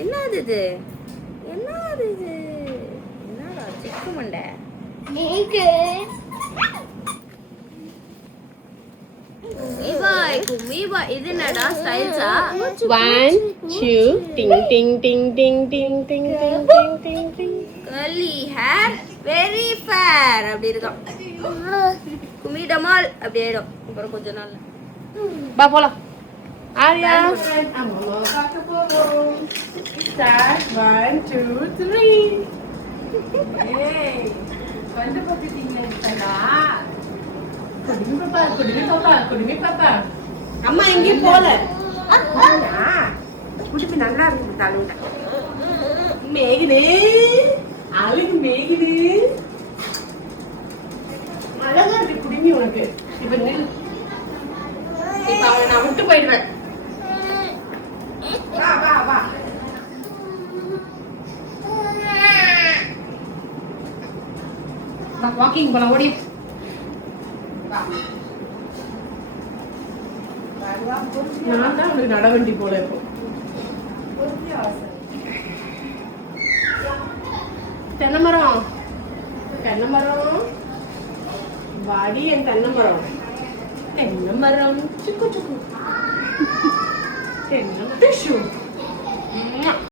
என்னது இது? என்னது இது? என்னடா சிக்கு மண்டை? இது என்னடா ஸ்டைல்ஸா? 1 2 டிங் டிங் டிங் டிங் டிங் டிங் டிங் டிங் டிங் டிங். curly hair very fair அப்படி இருக்கான். குமிடமால் அப்படி ஆயிடும் அப்புறம் கொஞ்ச நாள்ல. வா போலாம். ஆரியா அம்மா பார்க்க போறோம். ஸ்டார்ட் 1 2 3. ஏய் வந்து பாத்துட்டீங்களா? குடுமி பாப்பா. அம்மா எங்கேயும் போல. குடுமி நல்லா இருக்கு தாளுங்க. மேகினே அழகு மேகினே. அழகா இருக்கு குடுமி உனக்கு. இப்ப நில். இப்ப அவனை நான் விட்டு போயிடுவேன். வா வா வா. வாக்கிங் போலாம் ஓடி. நான் தான் உனக்கு நடவண்டி போல இப்போ. தென்னை மரம் வாடி என் தென்னை மரம் சுக்கு சுக்கு தென்னை டிஷ்யூ